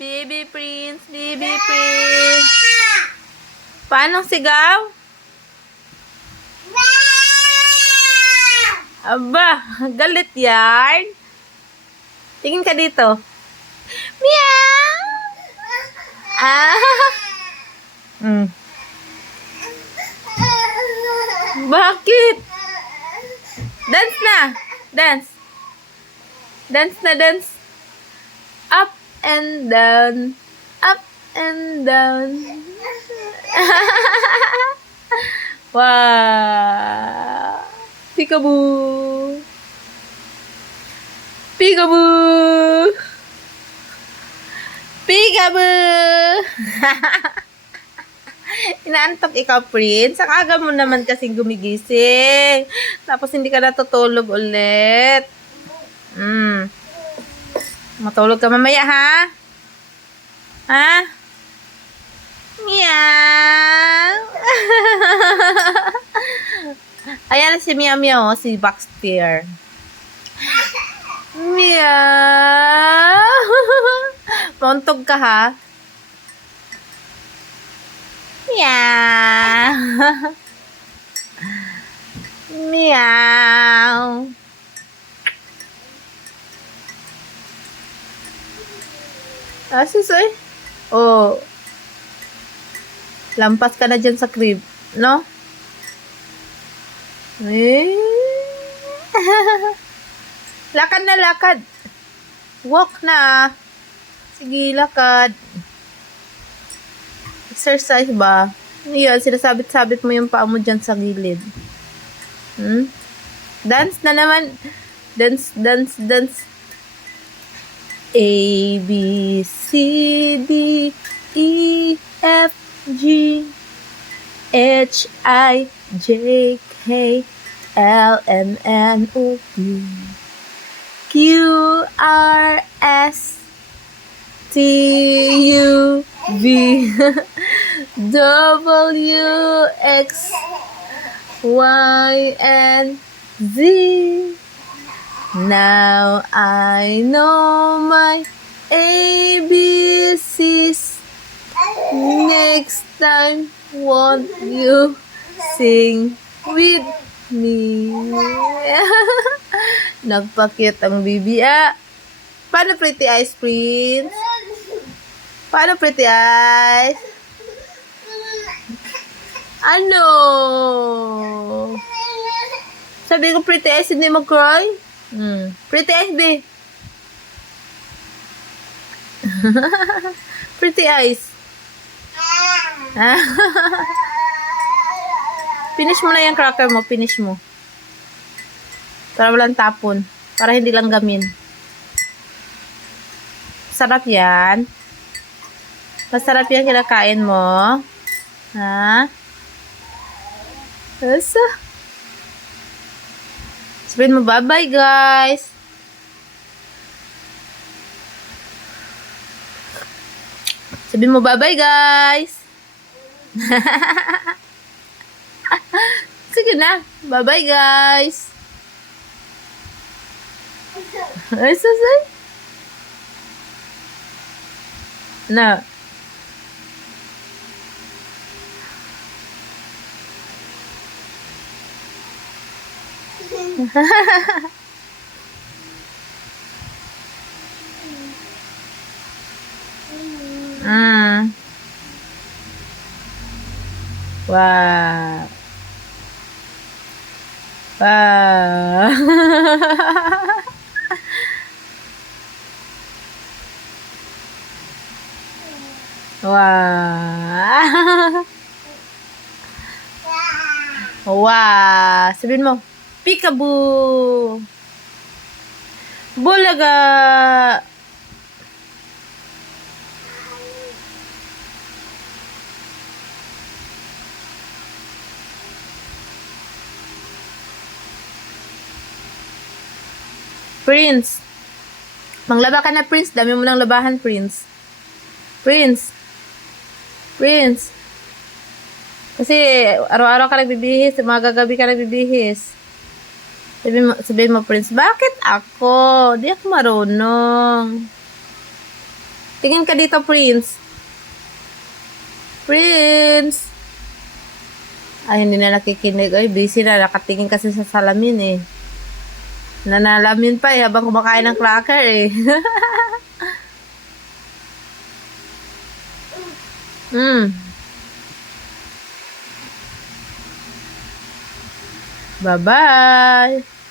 Baby Prince, Baby Prince. Paano sigaw? Aba, galit yan. Tingin ka dito. Meow! Ah! Bakit? Dance na! Dance! Dance na, dance! Up and down. Up and down. Wow! Peekaboo! Peekaboo! Peekaboo! Inaantok ikaw, Prince. Ang aga mo naman kasing gumigising. Tapos hindi ka natutulog ulit. Matulog ka mamaya, ha? Ha? Meow! Ayan si Meow Meow, si Baxter. Meow! Mauntog ka, ha? Meow! Meow! Susoy? Oh. Lampas ka na dyan sa crib, no? Eh? Lakad na, lakad. Walk na. Sige, lakad. Exercise ba? Yan, sinasabit-sabit mo yung paa mo dyan sa gilid. Dance na naman. Dance, dance, dance. A, B, C, D, E, F, G, H, I, J, K, L, M, N, O, P, Q, R, S, T, U, V, W, X, Y, and Z. Now I know my ABCs. Next time, won't you sing with me? Nagpa-cute ang bibi, ah. Paano pretty eyes, Prince? Paano pretty eyes? Ano? Sabi ko pretty eyes, hindi mag-cry? Pretty eyes, be. Pretty eyes. Finish mo na yung cracker mo. Finish mo. Para walang tapon. Para hindi lang gamin. Sarap yan. Masarap yan kinakain mo. Ha? Asa? Sabihin mo, bye-bye, guys. Sabihin mo, bye-bye, guys. Sige na. Bye-bye, guys. Ay, sasay. Na. Wow. Wow. Wow. Wow. Sabihin mo, peekaboo. Bulaga. Prince. Manglaba ka na, Prince. Dami mo lang labahan, Prince. Prince. Prince. Kasi araw-araw ka nagbibihis, mga gagabi ka nagbibihis. Sabihin mo, Prince, bakit ako? Di ako marunong. Tingin ka dito, Prince. Prince! Ay, hindi na nakikinig. Ay, busy na. Nakatingin kasi sa salamin eh. Nanalamin pa eh, habang kumakain ng cracker eh. Bye-bye!